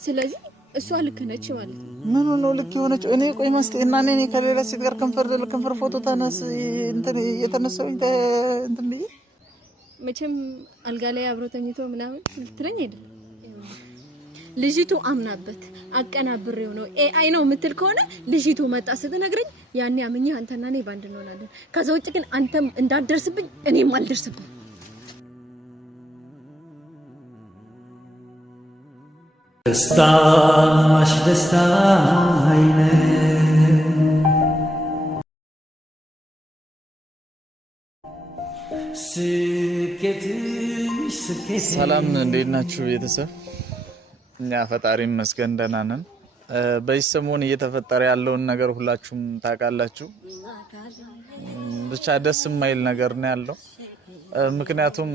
ስለዚህ እሷ ልክ ነች ማለት ነው ምን ነው ልክ የሆነች እኔ ቆይ ማስቴ እና እኔ ከሌላ ሴት ጋር ከንፈር ፎቶ ተነስ እንትን የተነሳው እንትን ብዬ መቼም አልጋ ላይ አብሮ ተኝቶ ምናምን ልትለኝ አይደል ልጅቱ አምናበት አቀናብሬው ነው ኤአይ ነው የምትል ከሆነ ልጅቱ መጣ ስትነግረኝ ያኔ አምኜ አንተና እኔ ባንድ እንሆናለን ከዛ ውጭ ግን አንተም እንዳትደርስብኝ እኔም አልደርስብኝ ደስታሽ ደስታዬ ሰላም እንዴት ናችሁ ቤተሰብ እኛ ፈጣሪ ይመስገን ደህና ነን በይሰሞን እየተፈጠረ ያለውን ነገር ሁላችሁም ታውቃላችሁ ብቻ ደስ የማይል ነገር ነው ያለው ምክንያቱም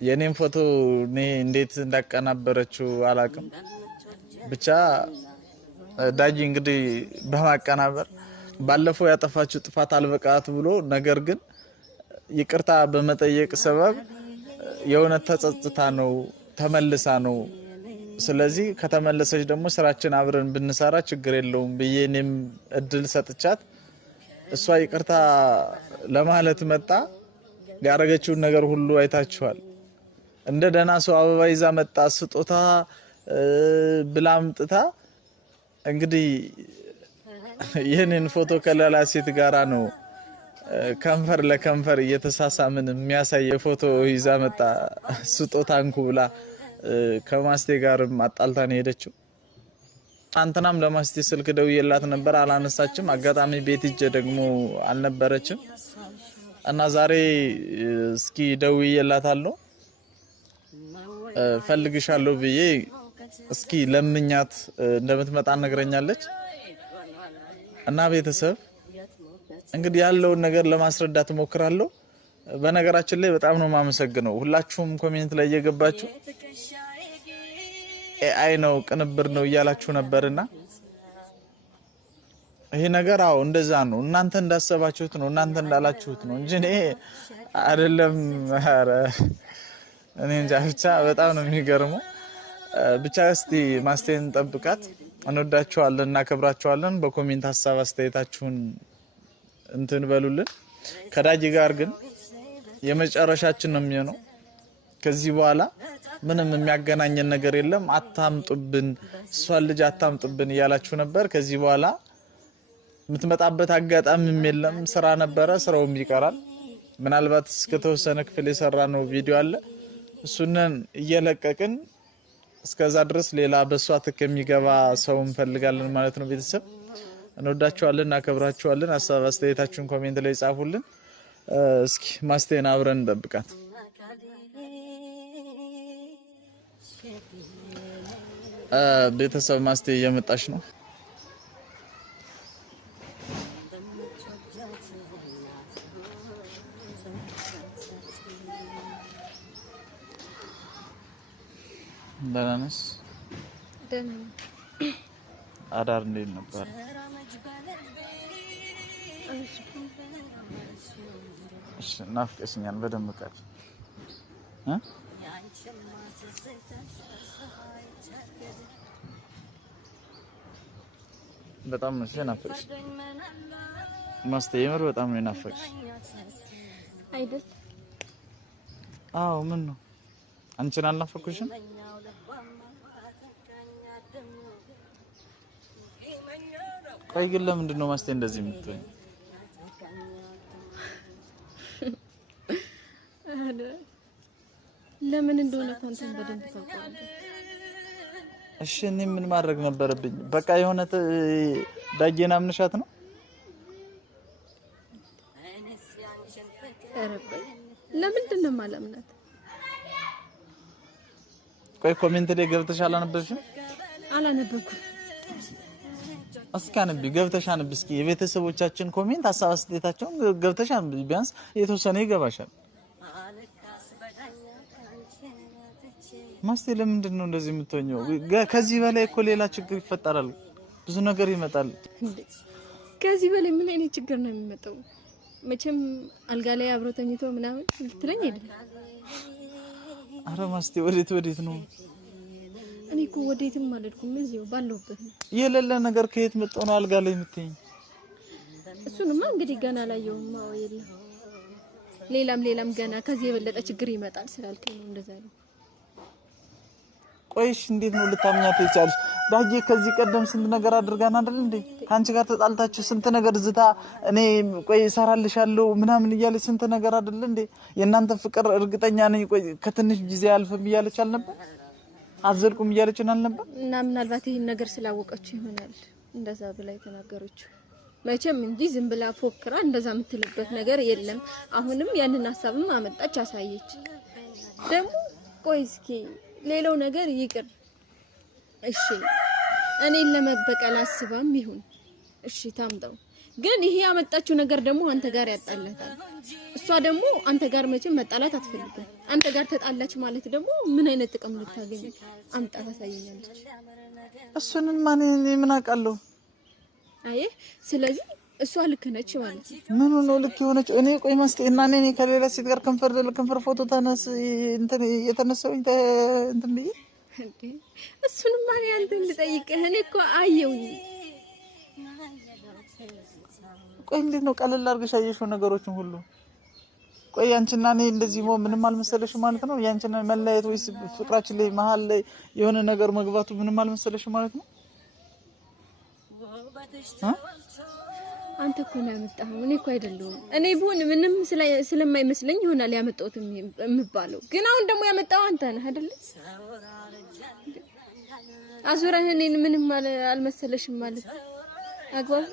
የኔን ፎቶ እንዴት እንዳቀናበረችው አላቅም ብቻ ዳጊ እንግዲህ በማቀናበር ባለፈው ያጠፋችው ጥፋት አልበቃት ብሎ ነገር ግን ይቅርታ በመጠየቅ ሰበብ የሆነ ተጸጽታ ነው ተመልሳ ነው ስለዚህ ከተመለሰች ደግሞ ስራችን አብረን ብንሰራ ችግር የለውም በየኔም እድል ሰጥቻት እሷ ይቅርታ ለማለት መጣ ያረጋችው ነገር ሁሉ አይታችኋል እንደ ደና ሰው አበባ ይዛ መጣ ስጦታ ብላምጥታ እንግዲህ ይሄንን ፎቶ ከሌላ ሴት ጋራ ነው ከንፈር ለከንፈር እየተሳሳምን የሚያሳይ ፎቶ ይዛ መጣ ስጦታ እንኩ ብላ ከማስቴ ጋርም አጣልታን ሄደችው አንተናም ለማስቴ ስልክ ደውዬላት ነበር አላነሳችም አጋጣሚ ቤት ሂጄ ደግሞ አልነበረችም እና ዛሬ እስኪ ደውዬላታለሁ ፈልግሻለሁ ብዬ እስኪ ለምኛት እንደምትመጣ ነግረኛለች እና ቤተሰብ እንግዲህ ያለውን ነገር ለማስረዳት ሞክራለሁ በነገራችን ላይ በጣም ነው ማመሰግነው ሁላችሁም ኮሜንት ላይ እየገባችሁ ኤአይ ነው ቅንብር ነው እያላችሁ ነበርና ይሄ ነገር አው እንደዛ ነው እናንተ እንዳሰባችሁት ነው እናንተ እንዳላችሁት ነው እንጂ እኔ አይደለም ኧረ እኔ እንጃ ብቻ በጣም ነው የሚገርመው ብቻ እስቲ ማስቴን ጠብቃት እንወዳችኋለን እናከብራችኋለን በኮሜንት ሐሳብ አስተያየታችሁን እንትን በሉልን ከዳጊ ጋር ግን የመጨረሻችን ነው የሚሆነው ከዚህ በኋላ ምንም የሚያገናኘን ነገር የለም አታምጡብን እሷን ልጅ አታምጡብን እያላችሁ ነበር ከዚህ በኋላ የምትመጣበት አጋጣሚም የለም ስራ ነበረ ስራውም ይቀራል ምናልባት እስከተወሰነ ክፍል የሰራነው ቪዲዮ አለ እሱነን እየለቀቅን እስከዛ ድረስ ሌላ በሷ ተከ የሚገባ ሰው እንፈልጋለን ማለት ነው ቤተሰብ እንወዳችኋለን እናከብራችኋለን ሐሳብ አስተያየታችሁን ኮሜንት ላይ ጻፉልን እስኪ ማስቴን አብረን እንጠብቃት ቤተሰብ ማስቴ እየመጣች ነው ደናነስ ደና አዳር እንዴት ነበር እሺ ናፍቀሽኛል በደንብ ቃል በጣም ነው ናፍቀሽ ማስቴ የምር በጣም ነው ናፍቀሽ አይደል አዎ ምን ነው አንቺን አልናፈኩሽም ቆይ ግን ለምንድን ነው ማስቴ እንደዚህ የምትሆኝ ለምን እንደሆነ ካንተን በደንብ ታውቃለህ እሺ እኔ ምን ማድረግ ነበርብኝ በቃ የሆነ ዳጊና ምንሻት ነው አረቆይ ለምንድን ነው ማለምናት ቆይ ኮሜንት ላይ ገብተሽ አላነበብሽም አላነበብኩም እስካንቢ ገብተሻን ብስኪ የቤተሰቦቻችን ኮሜንት አሳስቴታቸውን ገብተሻን ቢያንስ የተወሰነ ይገባሻል ማስቴ ለምንድን ነው እንደዚህ የምትሆኚው ከዚህ በላይ እኮ ሌላ ችግር ይፈጠራል ብዙ ነገር ይመጣል ከዚህ በላይ ምን አይነት ችግር ነው የሚመጣው መቼም አልጋ ላይ አብሮ ተኝቶ ምናምን ልትለኝ አይደል አረ ማስቴ ወዴት ነው እኔ እኮ ወዴትም አልሄድኩም እዚሁ ባለሁበት ነው። የሌለ ነገር ከየት መጣው ነው አልጋ ላይ የምትይኝ? እሱንማ እንግዲህ ገና ላየውም የለም ሌላም ገና ከዚህ የበለጠ ችግር ይመጣል ስላልከኝ ነው እንደዛ ነው። ቆይሽ እንዴት ነው ልታምኛት የቻልሽ? ዳጊ ከዚህ ቀደም ስንት ነገር አድርጋና አይደል እንዴ? ካንቺ ጋር ተጣልታችሁ ስንት ነገር ዝታ እኔ ቆይ እሰራልሻለሁ ምናምን እያለች ስንት ነገር አይደል እንዴ? የእናንተ ፍቅር እርግጠኛ ነኝ ቆይ ከትንሽ ጊዜ አልፈም እያለች አልነበር? አዘልቁም እያለች አልነበር? እና ምናልባት ይሄን ነገር ስላወቀችው ይሆናል እንደዛ ብላ የተናገረችው። መቼም እንጂ ዝም ብላ ፎክራ እንደዛ የምትልበት ነገር የለም። አሁንም ያንን ሐሳብም አመጣች አሳየች። ደግሞ ቆይ እስኪ ሌላው ነገር ይቅር እሺ እኔን ለመበቀል አስባም ይሁን እሺ ታምጣው፣ ግን ይሄ ያመጣችው ነገር ደግሞ አንተ ጋር ያጣላታል። እሷ ደግሞ አንተ ጋር መቼም መጣላት አትፈልግም። አንተ ጋር ተጣላች ማለት ደግሞ ምን አይነት ጥቅም ልታገኝ አምጣ ታሳየኛለች። እሱንም ማን ምን አውቃለሁ? አይ ስለዚህ እሷ ልክ ነች ማለት ነው። ምን ነው ልክ የሆነች? እኔ ቆይ ማስቴ እና እኔ ከሌላ ሴት ጋር ከንፈር ፎቶ ተነስ እንትን የተነሳው እንትን ብዬ እንዴ እሱንም ማን ያንተን ልጠይቅህ? እኔ እኮ አየሁኝ። ቆይ እንዴት ነው ቀለል አድርገሽ አየሽው ነገሮችን ሁሉ? ቆይ አንቺና እኔ እንደዚህ ምንም አልመሰለሽ ማለት ነው? ያንቺና መለያየት ወይስ ፍቅራችን ላይ መሀል ላይ የሆነ ነገር መግባቱ ምንም አልመሰለሽ ማለት ነው? አንተ እኮ ነው ያመጣኸው፣ እኔ እኮ አይደለሁም። እኔ ቢሆን ምንም ስለማይመስለኝ ይሆናል ያመጣሁት የምባለው፣ ግን አሁን ደግሞ ያመጣው አንተ ነህ አይደል? አዙረህ እኔን ምንም አልመሰለሽም ማለት አግባብ?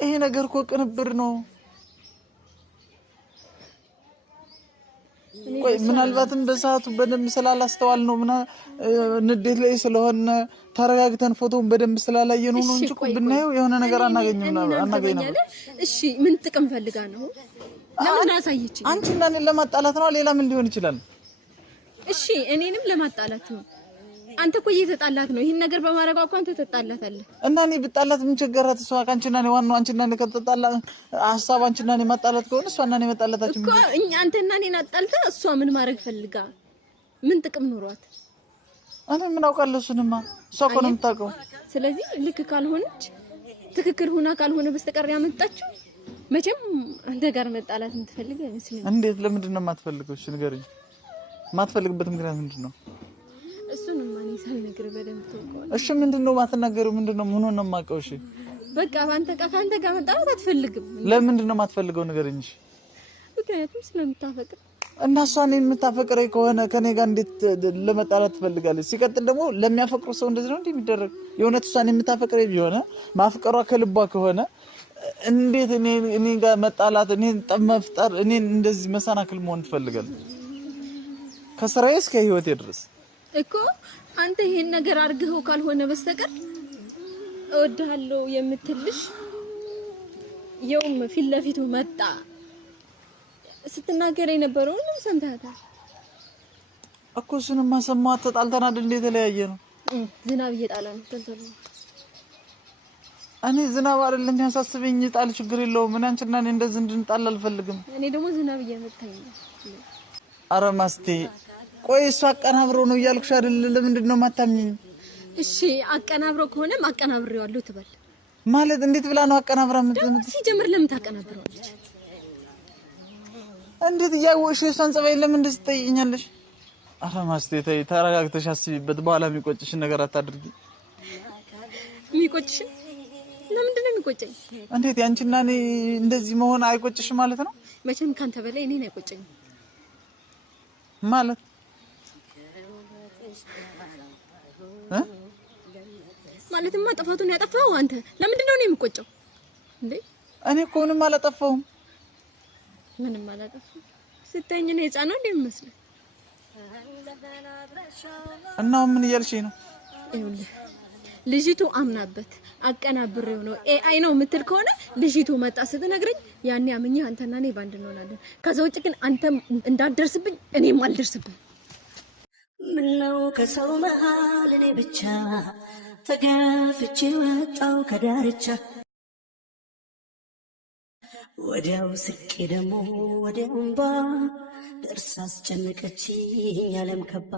ይሄ ነገር እኮ ቅንብር ነው። ቆይ ምናልባትም በሰዓቱ በደንብ ስላላስተዋል ነው ንዴት ላይ ስለሆነ ተረጋግተን ፎቶውን በደንብ ስላላየነው ነው እንጂ ብናየው የሆነ ነገር አናገኝም ነበር። እሺ ምን ጥቅም ፈልጋ ነው? ለምን አሳየች? አንቺና እኔን ለማጣላት ነው። ሌላ ምን ሊሆን ይችላል? እሺ እኔንም ለማጣላት ነው። አንተ እኮ እየተጣላት ነው። ይሄን ነገር በማድረግ አቋም ተጣላታለህ እና እኔ ብጣላት ምን ቸገራት? እሷ ካንቺና እኔ ዋናው አንቺና እኔ ከተጣላ ሐሳብ አንቺና እኔ ማጣላት ከሆነ እሷና እኔ መጣላታችን እኮ አንተና እኔን አጣልታ እሷ ምን ማድረግ ፈልጋ ምን ጥቅም ኖሯት? እኔ ምን አውቃለሁ? እሱንማ እሷ እኮ ነው የምታውቀው። ስለዚህ ልክ ካልሆነች ትክክል ሆና ካልሆነ በስተቀር ያመጣችው መቼም አንተ ጋር መጣላት የምትፈልግ አይመስልም። እንዴት? ለምንድን ነው የማትፈልገው? እሺ ንገረኝ። የማትፈልግበት ምክንያት ምንድን ነው? እሱንም ማን ይሳልነግር በደንብ ተውቀዋል። እሺ ምንድነው ማትናገሩ? ምንድነው ምን ሆነ ማቀው? እሺ በቃ ካንተ ጋር መጣላት አትፈልግም። ለምንድነው የማትፈልገው? ንገረኝ። እሺ ምክንያቱም ስለምታፈቅር እና እሷ እኔን የምታፈቅረኝ ከሆነ ከኔ ጋር እንዴት ለመጣላት ትፈልጋለች? ሲቀጥል ደግሞ ለሚያፈቅሩ ሰው እንደዚህ ነው እንዴ የሚደረግ? የእውነት እሷን የምታፈቅረኝ ቢሆን ማፍቀሯ ከልቧ ከሆነ እንዴት እኔ ጋር መጣላት፣ እኔን ጠብ መፍጠር፣ እኔን እንደዚህ መሰናክል መሆን ትፈልጋለች? ከስራዬ እስከ ህይወቴ ድረስ እኮ አንተ ይሄን ነገር አርግኸው ካልሆነ በስተቀር እወድሃለሁ የምትልሽ የውም ፊት ለፊቱ መጣ ስትናገር የነበረው ነው። ሰምተሃታል እኮ እሱንማ ሰማሁት። ተጣልተናል እንዴ? የተለያየ ነው። ዝናብ እየጣለ ነው። ተንተሉ እኔ ዝናብ አይደለም ያሳስበኝ፣ ጣል ችግር የለውም። ምን አንቺና እኔ እንደዚህ እንድንጣል አልፈልግም። እኔ ደግሞ ዝናብ እየመታኝ ነው። ኧረ ማስቴ ቆይ እሱ አቀናብሮ ነው እያልኩሽ አይደል? ለምንድን ነው የማታምኚኝ? እሺ አቀናብሮ ከሆነም አቀናብሬዋለሁ ትበል ማለት እንዴት ብላ ነው አቀናብራ ሲጀምር ለምን ታቀናብረዋለች? እንዴት እያወቅሽ እሷን ጸባይ ለምን እንደዚህ ትጠይቂኛለሽ? ኧረ ማስቴ ተይ፣ ተረጋግተሽ አስቢበት። በኋላ የሚቆጭሽን ነገር አታድርጊ። የሚቆጭሽን? ለምንድን ነው የሚቆጨኝ? እንዴት ያንቺና እኔ እንደዚህ መሆን አይቆጭሽም ማለት ነው? መቼም ካንተ በላይ እኔን አይቆጨኝም ማለት ማለትማ ጥፋቱን ያጠፋው አንተ። ለምንድን ነው እኔ የምቆጨው እንዴ? እኔ እኮ ምንም አላጠፋሁም። ምንም አላጠፋሁም ስትይኝ እኔ ህፃን ነው እንደምመስል እና ምን እያልሽኝ ነው? ይኸውልህ ልጅቱ አምናበት አቀናብሬው ነው ኤአይ ነው የምትል ከሆነ ልጅቱ መጣ ስትነግረኝ ያኔ አምኜ አንተና እኔ ባንድ እንሆናለን። ከዛ ውጭ ግን አንተም እንዳትደርስብኝ እኔም አልደርስብኝ። ምነው ከሰው መሃል እኔ ብቻ ተገፍቼ ወጣው ከዳርቻ ወዲያው ስቄ ደግሞ ወዲያው እንባ ደርሳ አስጨነቀችኝ ዓለም ከባ